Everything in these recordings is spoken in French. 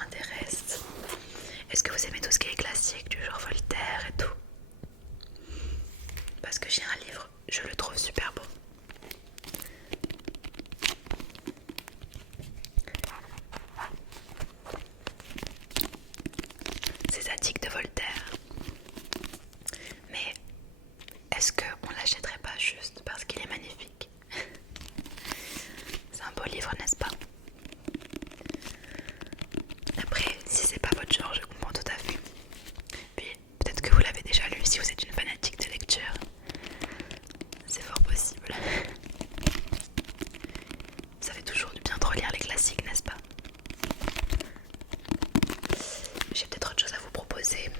m'intéresse. Est-ce que vous aimez tout ce qui est classique, du genre Voltaire et tout? Parce que j'ai un livre, je le trouve super beau. C'est Zadig de Voltaire. Mais est-ce qu'on l'achèterait pas juste parce qu'il est magnifique? C'est un beau livre, n'est-ce pas? Après, si c'est pas votre genre, je comprends tout à fait. Puis peut-être que vous l'avez déjà lu si vous êtes une fanatique de lecture. C'est fort possible. Ça fait toujours du bien de relire les classiques, n'est-ce pas? J'ai peut-être autre chose à vous proposer.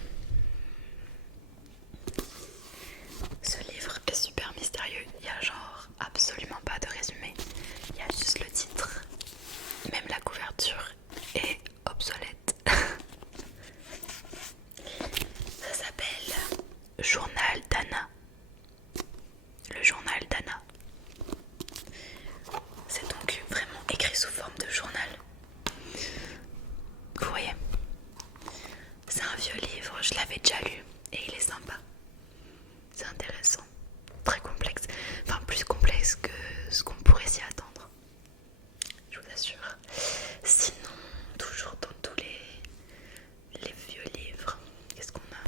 Ce livre est super mystérieux. Il y a genre absolument pas de résumé. Il y a juste le titre. Même la couverture est obsolète. Ça s'appelle Journal d'Anna. Le journal d'Anna. C'est donc vraiment écrit sous forme de journal. Vous voyez, c'est un vieux livre, je l'avais déjà lu et il est sympa. C'est intéressant, très complexe, enfin plus complexe que ce qu'on pourrait s'y attendre, je vous assure. Sinon, toujours dans tous les vieux livres, qu'est-ce qu'on a?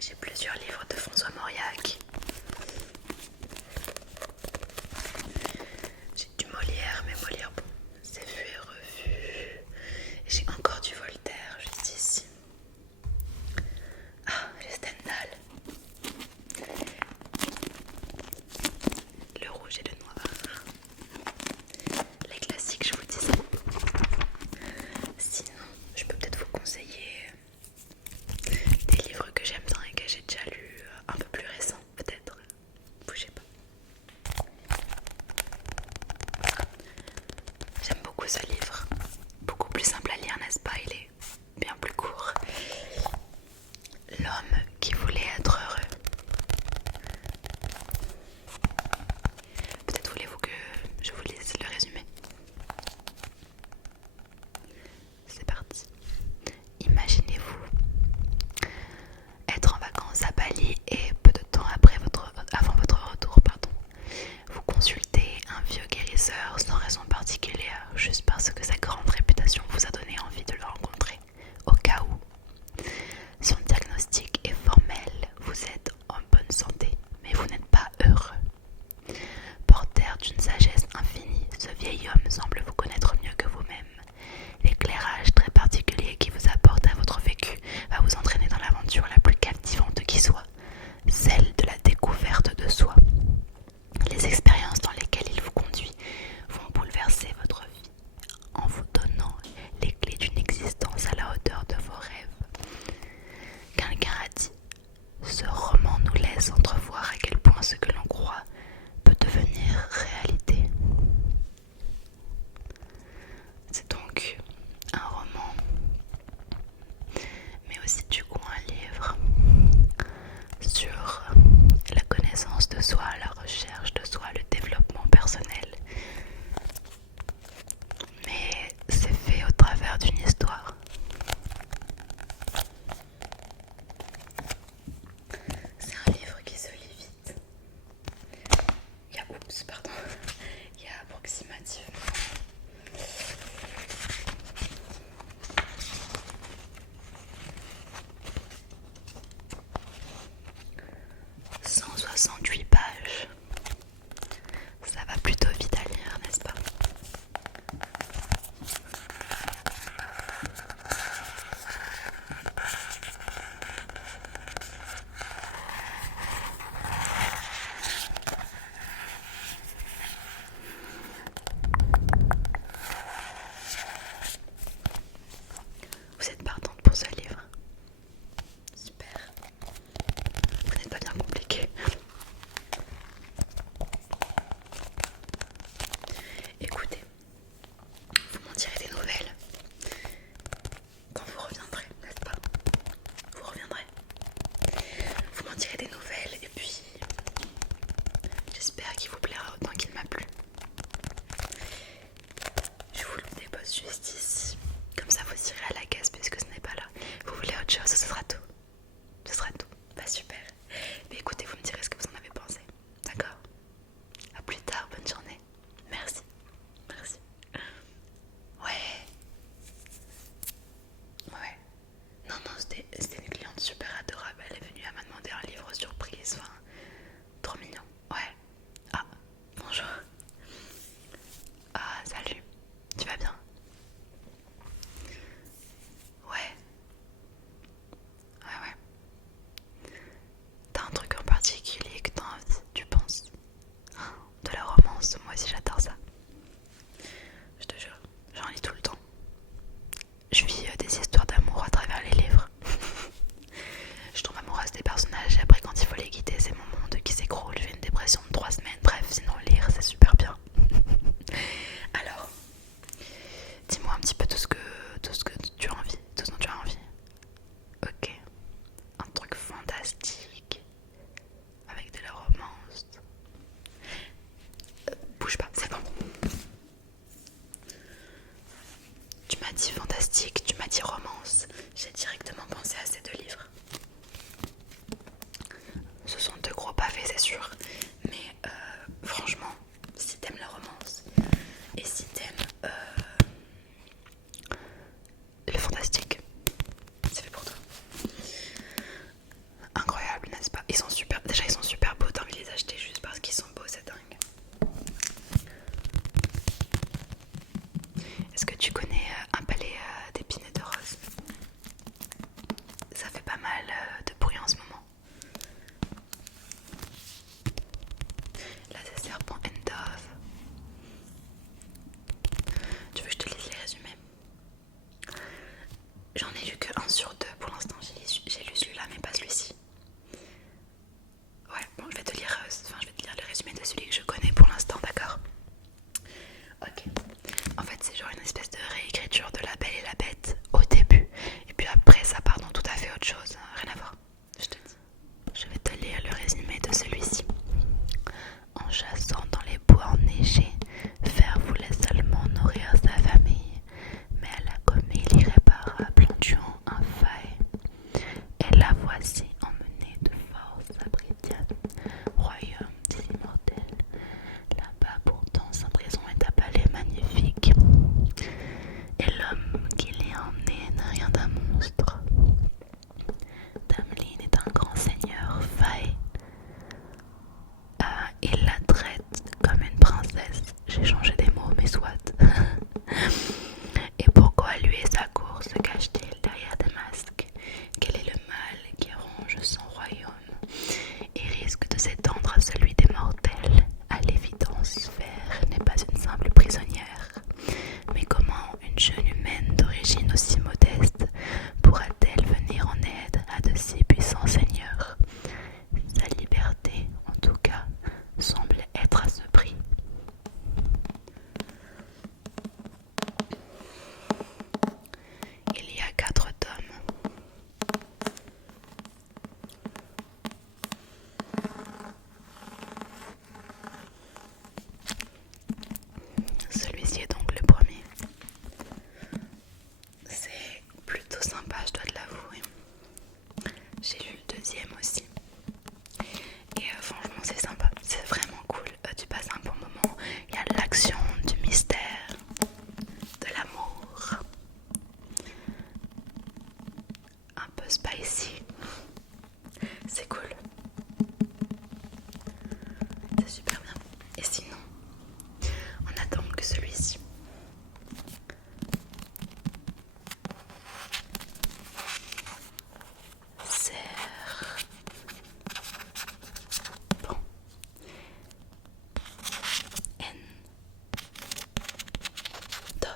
J'ai plusieurs livres de François Mauriac. J'ai du Molière, mais Molière, bon, c'est vu et revu. J'ai encore du Voltaire juste ici. Ah, le Stendhal. Le rouge et le noir. Les classiques, je vous disais. Sinon, je peux peut-être vous conseiller des livres que j'aime bien et que j'ai déjà lus, un peu plus récents, peut-être. Bougez pas. J'aime beaucoup ce livre. Beaucoup plus simple à lire, n'est-ce pas? Il est bien plus court. L'homme qui voulait être heureux. Peut-être voulez-vous que je vous lise le résumé? C'est parti. Imaginez-vous être en vacances à Bali et peu de temps avant votre retour, vous consultez un vieux guérisseur sans raison particulière, juste parce que fantastique, tu m'as dit romance, j'ai directement pensé à ces deux livres. Ce sont deux gros pavés, c'est sûr, mais franchement, si t'aimes la romance et si t'aimes le fantastique, c'est fait pour toi. Incroyable, n'est-ce pas? Ils sont super, déjà ils sont super beaux, t'as envie de les acheter juste parce qu'ils sont beaux, c'est dingue. Est-ce que tu connais un palais d'épines et de roses? Ça fait pas mal de bruit en ce moment. Là c'est Serpent and Dove. Tu veux que je te lise les résumés? J'en ai lu que 1 sur 2 pour l'instant, j'ai lu celui-là mais pas celui-ci. Ouais, bon je vais te lire le résumé de celui que je connais pour l'instant, d'accord? Ok. En fait c'est genre une espèce de réécriture de La Belle et la Bête au début. Et puis après ça part dans tout à fait autre chose, rien à voir. Je te dis. Je vais te lire le résumé de celui-ci. En chassant dans les bois enneigés, Fer voulait seulement nourrir sa famille, mais elle a commis l'irréparable en tuant un faille. Et la voici emmenée de force à Bridiane, royaume des immortels. Là-bas pourtant sa prison est un palais magnifique, et l'homme qui l'y a emmené n'a rien d'un monstre. Tamlin est un grand seigneur, Faye. Il la traite comme une princesse. J'ai changé des mots, mais soit. Et pourquoi lui et sa cour se cache-t-il derrière des masques? Quel est le mal qui ronge son royaume et risque de s'étendre à celui des mortels? À l'évidence, Fer n'est pas une simple prisonnière. Mais comment une jeune humaine d'origine aussi modeste pourra-t-elle venir en aide à de si puissants seigneurs? Sa liberté, en tout cas, semble être à ce prix. Il y a 4 tomes. Celui-ci est donc le premier. C'est plutôt sympa, je dois te l'avouer. J'ai lu le deuxième aussi. Et franchement c'est sympa, c'est vraiment cool. Tu passes un bon moment. Il y a de l'action, du mystère, de l'amour. Un peu spicy. C'est cool. C'est super bien. Et sinon, on attend que celui-ci. Bon. N. Dove.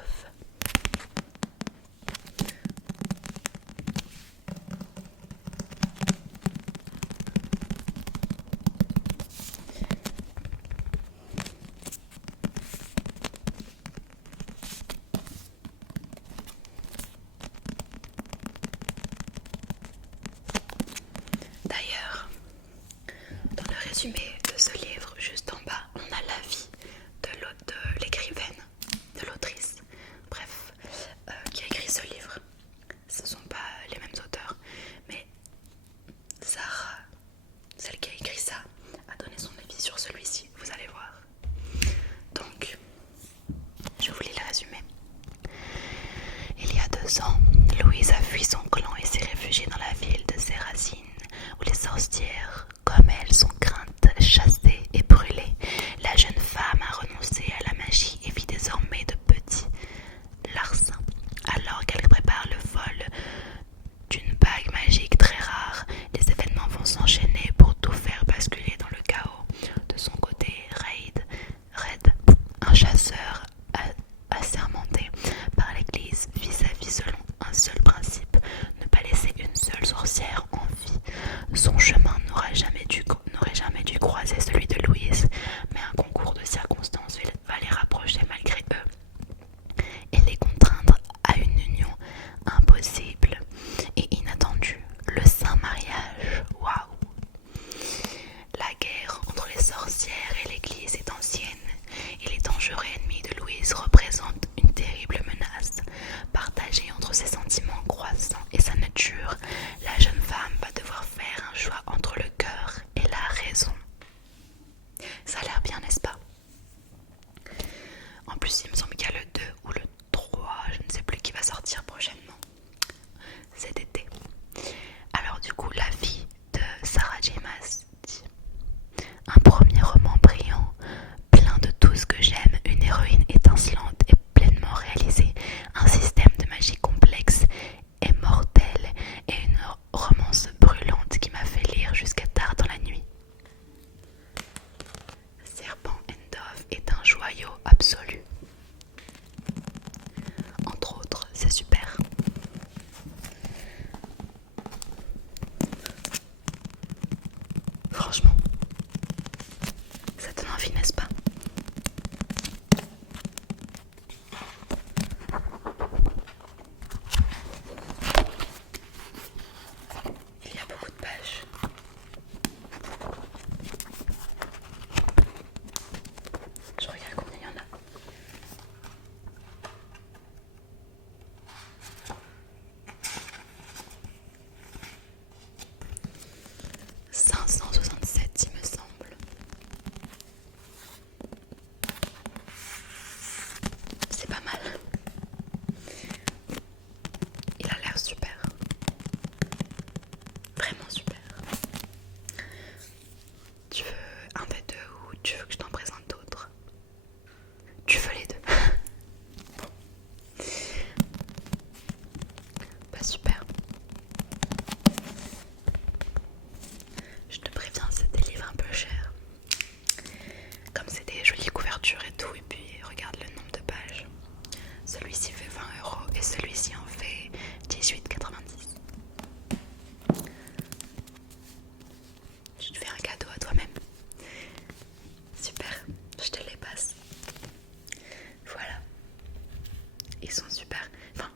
plus, il me semble qu'il y a le 2 ou le 3, je ne sais plus, qui va sortir prochainement cet été. Alors du coup, La vie de Sarah J. Maas, un premier roman brillant, plein de tout ce que j'aime, une héroïne étincelante et pleinement réalisée, un système de magie complexe et mortel et une romance brûlante qui m'a fait lire jusqu'à tard dans la nuit. Serpent and Dove est un joyau absolu. Entre autres, c'est super. Franchement, ça donne envie, n'est-ce pas? Il y a beaucoup de pages. Je regarde combien il y en a. 567, il me semble. C'est pas mal. Il a l'air super. Vraiment super. Tu veux un des deux ou tu veux que je t'en présente d'autres? Tu veux les deux? Bon. Bah super. Je te préviens, c'est des livres un peu chers. Comme c'est des jolies couvertures et tout, et puis regarde le nombre de pages. Celui-ci fait 20 € et celui-ci en fait 18,90. Je te fais un cadeau à toi-même. Super, je te les passe. Voilà. Ils sont super. Enfin,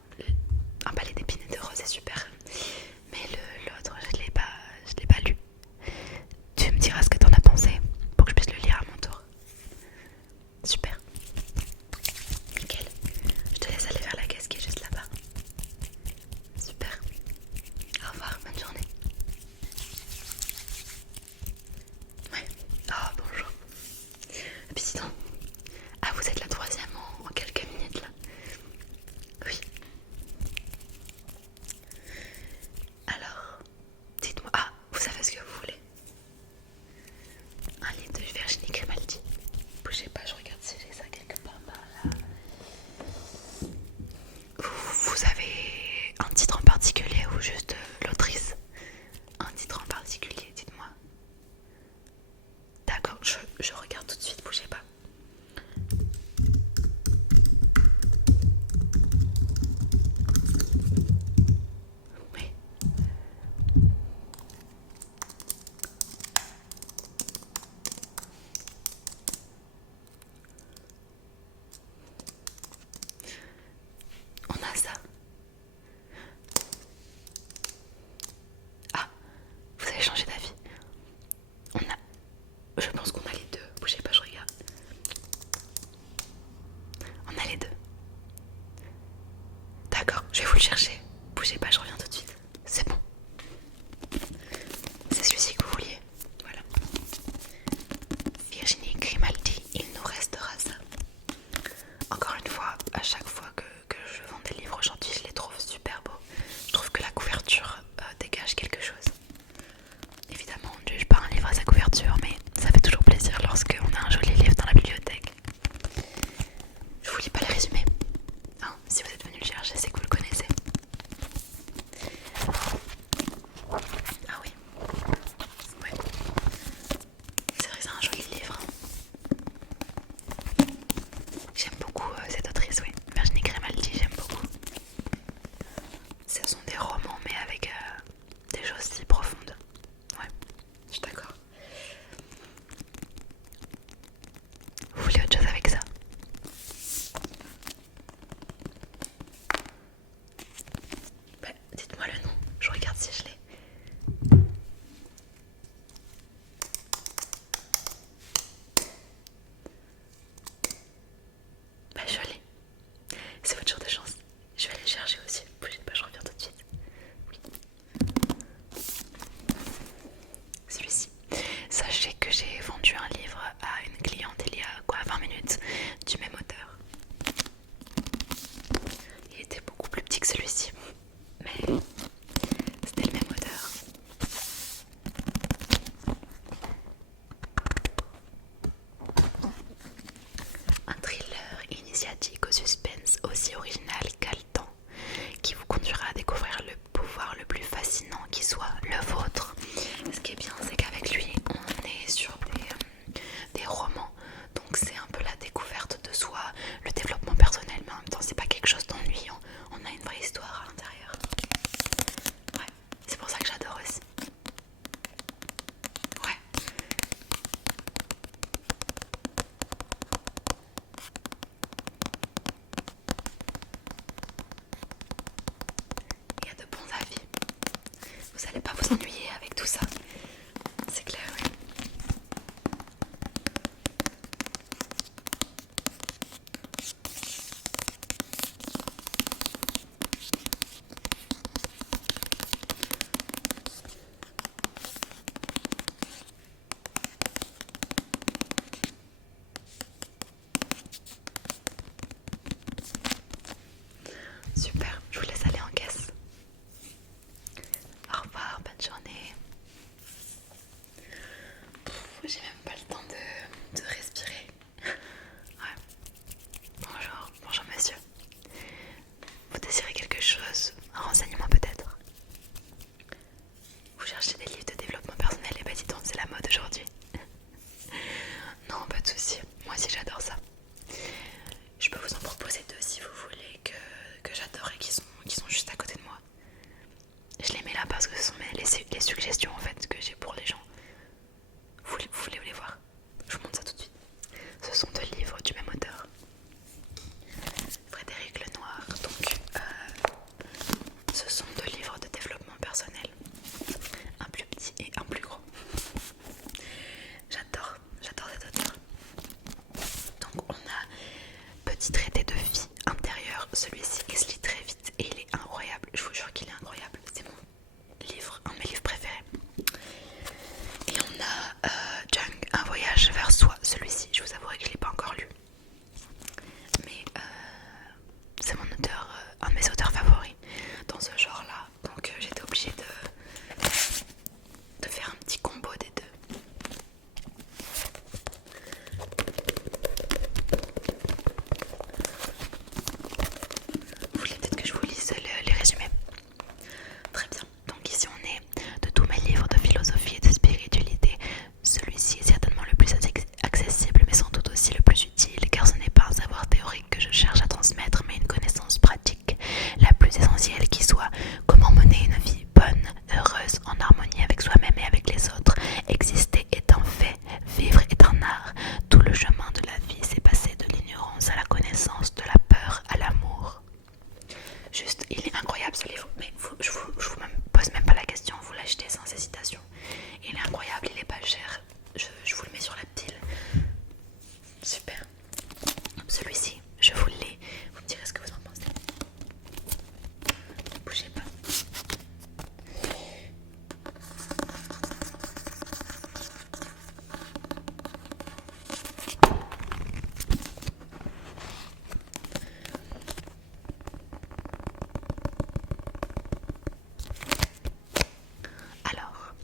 un palais d'épines et de roses est super. Mais l'autre, je l'ai pas lu. Tu me diras ce que t'en as pensé pour que je puisse le lire à mon tour. Super. Nickel. Je te laisse aller vers la caisse qui est juste là-bas. Super. Au revoir, bonne journée. Ouais. Oh, bonjour. Et puis sinon. Ah, vous êtes la troisième en quelques minutes là. Oui. Alors, dites-moi. Ah, vous savez ce que vous voulez? Un livre de Virginie Grimaldi. Bougez pas, je regarde si j'ai ça quelque part par là. Vous avez un titre en particulier ou juste l'autrice? Un titre en particulier, dites-moi. D'accord, je regarde tout de suite, bougez pas. Oui. On a ça. Ah, vous avez changé d'avis. Je pense qu'on a les deux. Bougez pas, je regarde. On a les deux. D'accord, je vais vous le chercher. Bougez pas, je reviens tout de suite. C'est bon. C'est celui-ci que vous vouliez. Voilà. Virginie Grimaldi, il nous restera ça. Encore une fois, à chaque fois que je vends des livres aujourd'hui, je les trouve super beaux. Je trouve que la couverture dégage quelque chose. Évidemment, on ne juge pas un livre à sa couverture, mais ça fait toujours plaisir lorsqu'on a un joli livre dans la bibliothèque. Je vous lis pas le résumé. Hein, si vous êtes venu le chercher, c'est que vous le connaissez. allez pas vous ennuyer avec tout ça. C'est clair, oui. Super, je vous laisse aller en caisse. Au revoir, bonne journée. J'ai même pas le temps de respirer. Ouais. Bonjour monsieur. Vous désirez quelque chose? Un renseignement peut-être? Vous cherchez des livres de développement personnel? Et bah dis donc, c'est la mode aujourd'hui. Non, pas de souci. Moi aussi j'adore ça. Je peux vous en proposer deux si vous voulez que j'adore et qui sont juste à côté de moi. Je les mets là parce que ce sont les suggestions en fait que j'ai pour les gens. Vous voulez les voir? Je vous montre ça tout de suite. Ce sont deux livres du même auteur, Frédéric Lenoir. Donc ce sont deux livres de développement personnel, un plus petit et un plus gros. J'adore cet auteur. Donc on a Petit traité de vie intérieure. Celui-ci il se lit très vite et il est incroyable. Je vous jure qu'il est incroyable. C'est un de mes livres préférés. Et on a Jung, un voyage vers soi. Celui-ci, je vous avouerai que je ne l'ai pas encore lu. Mais c'est un de mes auteurs favoris dans ce genre-là. Donc j'étais obligée de faire un petit combo des deux. Vous voulez peut-être que je vous lise les résumés? Très bien. Donc ici on est de tous mes livres de philosophie et de spiritualité. Celui-ci est certainement le plus accessible mais sans doute aussi le plus utile car ce n'est pas un savoir théorique que je cherche à transmettre mais une connaissance pratique, la plus essentielle qui soit. Comment mener une vie bonne, heureuse, en harmonie avec soi-même et avec les autres. Exister est un fait, vivre est un art. Tout le chemin de la vie s'est passé de l'ignorance à la connaissance, de la peur à l'amour. Juste, il est incroyable ce livre, mais je vous pose même pas la question, vous l'achetez sans hésitation. Il est incroyable, il est pas cher, je vous le mets sur la pile. Super. Celui-ci, je vous le lis, vous me direz ce que vous en pensez. Ne bougez pas. Alors,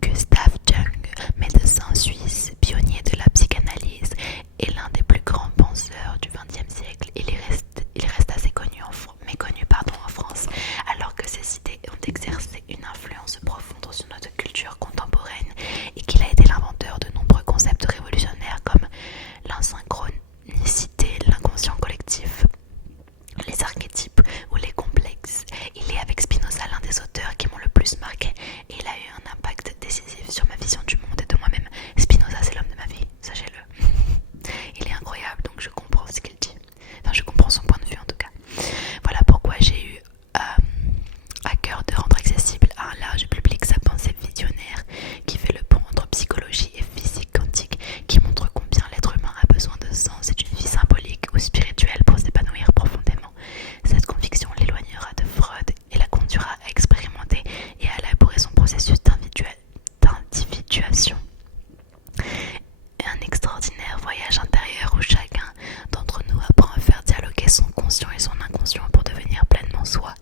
Gustav Jung, médecin suisse, pionnier de la psychanalyse, est l'un des plus grands penseurs du XXe siècle. Il reste assez méconnu en France, alors que ses idées ont exercé une influence profonde sur notre culture contemporaine et qu'il a été l'inventeur de nombreux concepts révolutionnaires comme l'insynchronicité, l'inconscient collectif, les archétypes ou les complexes. Il est avec Spinoza l'un des auteurs qui m'ont le plus marqué et il a eu un impact décisif sur ma vision du monde et de moi-même. Spinoza, c'est l'homme de ma vie, sachez-le. Il est incroyable, donc je comprends ce qu'il dit. Enfin, je comprends son point de vue en tout cas. Voilà pourquoi j'ai eu à cœur de rendre accessible à un large public sa pensée visionnaire qui fait le pont entre psychologie et physique quantique, qui montre combien l'être humain a besoin de sens et d'une vie symbolique ou spirituelle pour s'épanouir profondément. Cette conviction l'éloignera de Freud et la conduira à expérimenter et à élaborer son processus d'individuation. Un extraordinaire voyage intérieur où chacun d'entre nous apprend à faire dialoguer son conscient et son inconscient pour devenir pleinement soi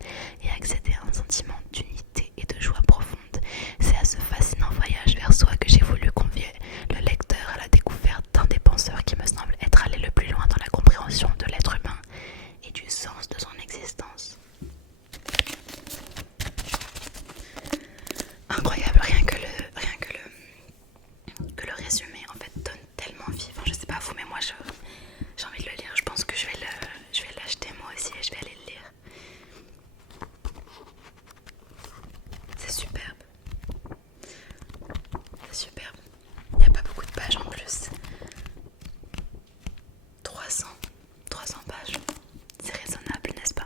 et accéder à un sentiment d'unité et de joie profonde. C'est à ce fascinant voyage vers soi que j'ai voulu convier le lecteur à la découverte d'un des penseurs qui me semble être allé le plus loin dans la compréhension de l'être humain et du sens de son existence. Incroyable, rien que le résumé en fait donne tellement envie. Enfin, je sais pas vous, mais moi j'ai envie de le lire. Je pense que je vais l'acheter moi aussi et je vais aller le lire. C'est superbe. C'est superbe. Il n'y a pas beaucoup de pages en plus. 300 pages. C'est raisonnable, n'est-ce pas?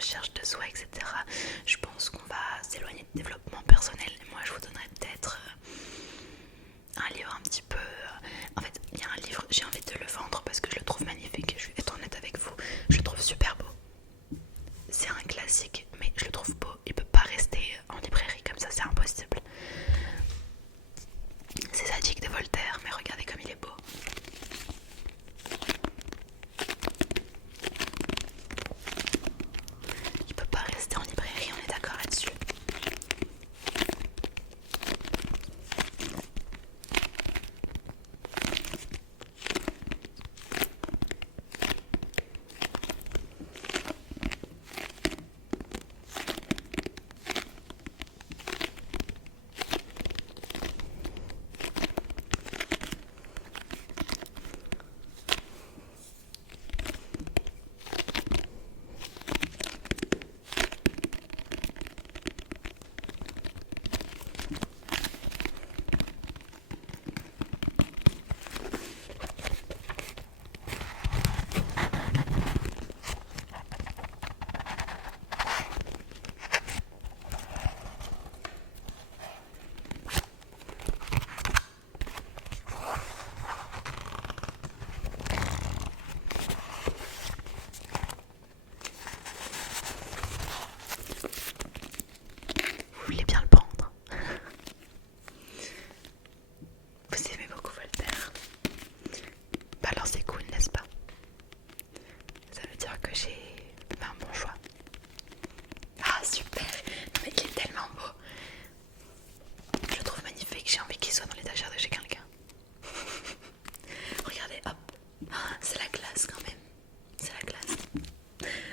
recherche de soi, etc. Je pense qu'on va s'éloigner du développement personnel. Et moi, je vous donnerais peut-être un livre un petit peu... En fait, il y a un livre, j'ai envie de le vendre parce que je le trouve magnifique. Je vais être honnête avec vous, je le trouve super beau. C'est un classique, mais je le trouve beau. Il peut pas rester en librairie comme ça, c'est impossible. C'est Sadique de Voltaire, mais regardez comme il est beau. Il peut pas rester en librairie, on est d'accord là-dessus. Vous voulez bien le prendre? Vous aimez beaucoup Voltaire? Bah alors c'est cool, n'est-ce pas? Ça veut dire que j'ai fait un bon choix. Ah super! Non mais il est tellement beau. Je le trouve magnifique, j'ai envie qu'il soit dans l'étagère de chez quelqu'un. Regardez, hop! C'est la classe quand même. C'est la classe.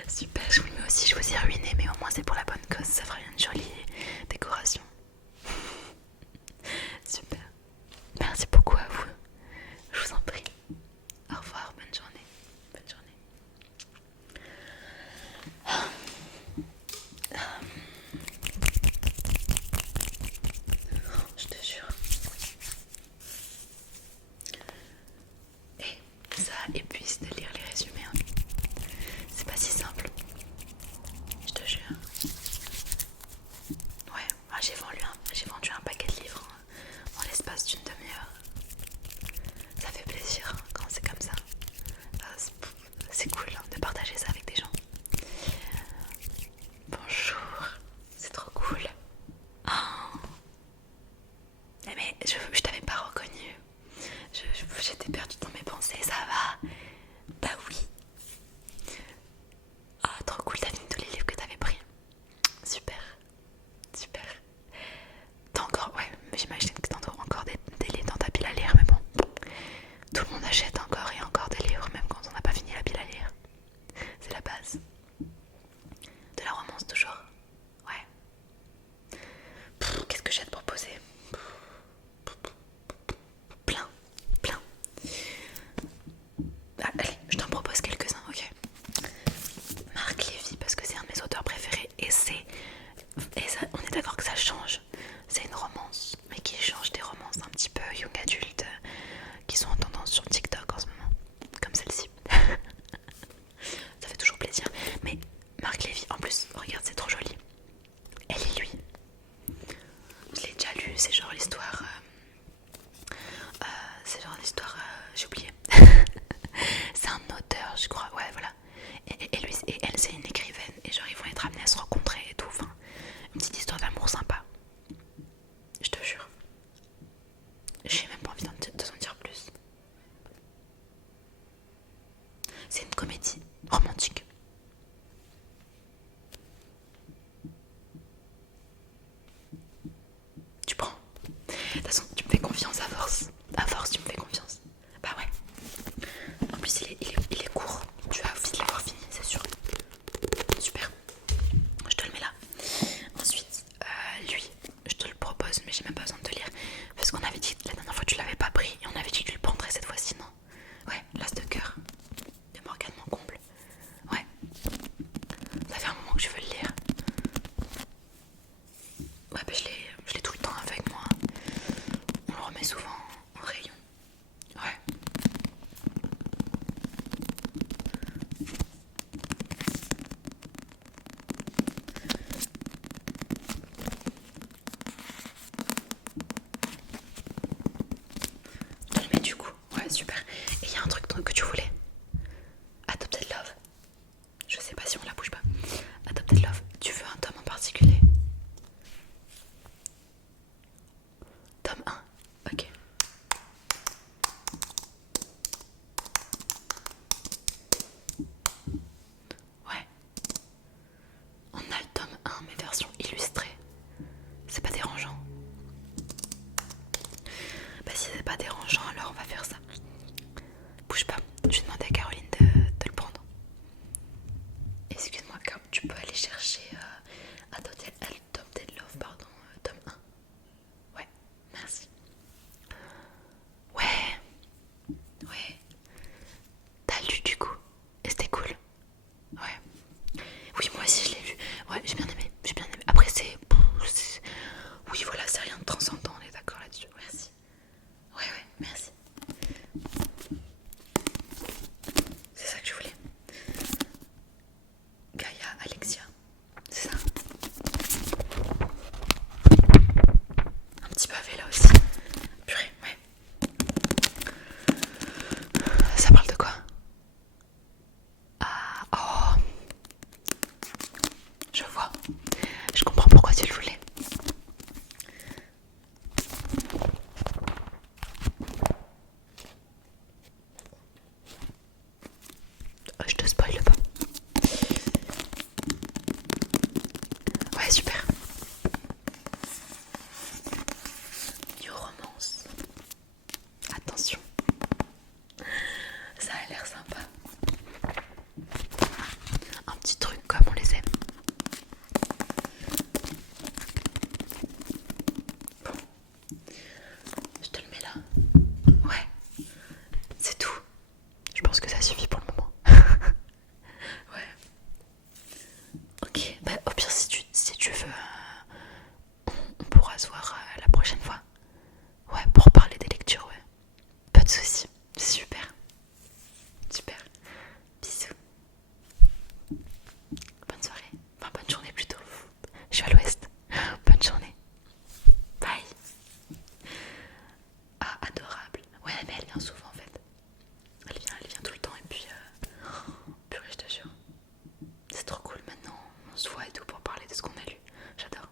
Super, oui mais aussi je vous ai ruiné, mais au moins c'est pour la bonne cause, ça fera une jolie décoration. Super. Merci beaucoup à vous. Je vous en prie. Au revoir, bonne journée. Bonne journée. Je te jure. Et ça épuise de lire les résumés. Hein. C'est pas si simple. Je te jure. Ouais, j'ai vendu un paquet de livres en l'espace d'une demi-heure. Ça fait plaisir quand c'est comme ça. C'est cool de partager ça avec des gens. Bonjour, c'est trop cool. Oh. Mais je t'avais pas reconnu. J'étais perdue dans mes pensées, ça va? Bah oui. Ah, trop cool, t'as mis tous les livres que t'avais pris. Super, super. T'as encore, ouais, j'imagine que t'as encore des livres dans ta pile à lire, mais bon. Tout le monde achète encore et encore des livres, même quand on n'a pas fini la pile à lire. C'est la base. De la romance toujours. Ouais. Qu'est-ce que j'ai à te proposer? Plein. Ah, allez, je t'en propose quelques-uns, ok. Marc Lévy, parce que c'est un de mes auteurs préférés, et ça, on est d'accord que ça change. C'est une romance, mais qui Ouais, j'ai bien aimé, j'ai bien aimé. Après, oui, voilà, c'est rien de transcendant, on est d'accord là-dessus. Merci. Ouais, merci. C'est ça que je voulais. Gaïa, Alexia, c'est ça. Un petit pavé là aussi. Purée, ouais. Ça parle de quoi? Ah, oh, je vois. Je comprends pourquoi tu le voulais. Je te spoile pas. Ouais, super. New Romance. Attention. Ça a l'air sympa. Un petit truc comme on les aime. Bon, je te le mets là. Ouais, c'est tout. Je pense que ça suffit pour le moment. Ouais. Ok, bah au pire si tu veux, on pourra se voir la prochaine fois. Ouais, pour parler des lectures, ouais. Pas de soucis. Super. Super. Bisous. Bonne soirée. Enfin, bonne journée plutôt. Je suis à l'ouest. Bonne journée. Bye. Ah, adorable. Ouais, mais elle vient souvent en fait. Elle vient tout le temps et puis... purée, je te jure. C'est trop cool maintenant. On se voit et tout pour parler de ce qu'on a lu. J'adore.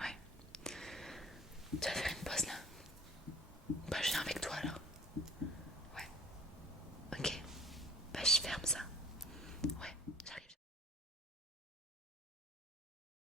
Ouais. Tu vas faire une